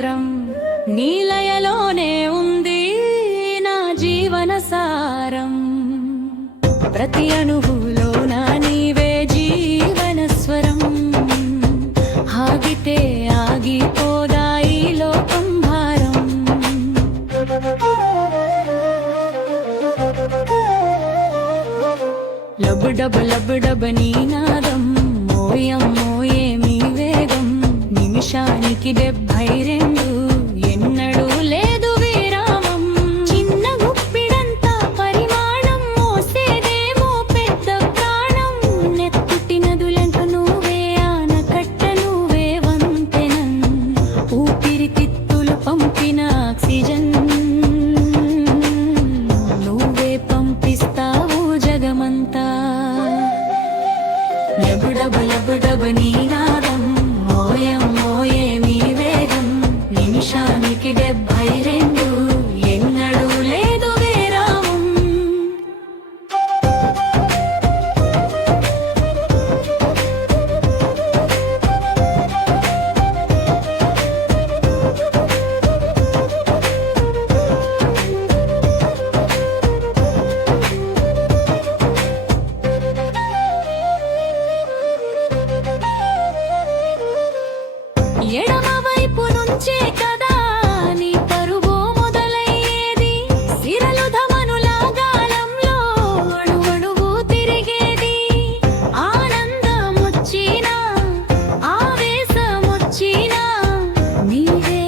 మంత్రం నీలయలోనే ఉంది నా జీవన సారం ప్రతి అణువులోన నీవే జీవన స్వరం ఆగితే ఆగిపోదా ఈ లోకం భారం లబ్ డబ్ నీ నాదం మోయమ్మో ఏమి వేగం నిమిషానికి 72 ఎన్నడూ లేదు విరామం చిన్న గుప్పిడంతా పరిమాణం మోసేదేమో పెద్ద ప్రాణం నెత్తుటి నదులంట నువ్వే ఆనకట్ట నువ్వే వంతెనం ఊపిరితిత్తులు పంపిన ఆక్సిజన్ నువ్వే పంపిస్తావు జగమంతా లబ్ డబ్ నీ నాదం మోయమ్మో ఏమి వేగం నిమిషానికి 72 ఎన్నడూ లేదు విరామం ఎడమ వైపు నుంచే కదా నీ పరుగు మొదలయ్యేది సిరలు ధమనుల గాలంలో అడుగడుగు తిరిగేది ఆనందమొచ్చినా ఆవేశమొచ్చినా నీవే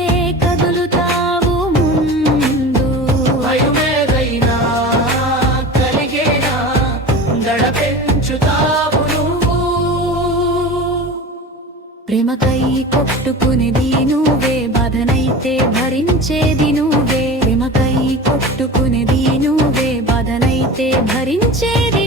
కదులుతావు ముందు భయమేదైనా కలిగేనా దడ పెంచుతావు ప్రేమకై కొట్టుకునేది నువ్వే బాధనైతే భరించేది నువ్వే ప్రేమకై కొట్టుకునేది నువ్వే బాధనైతే భరించేది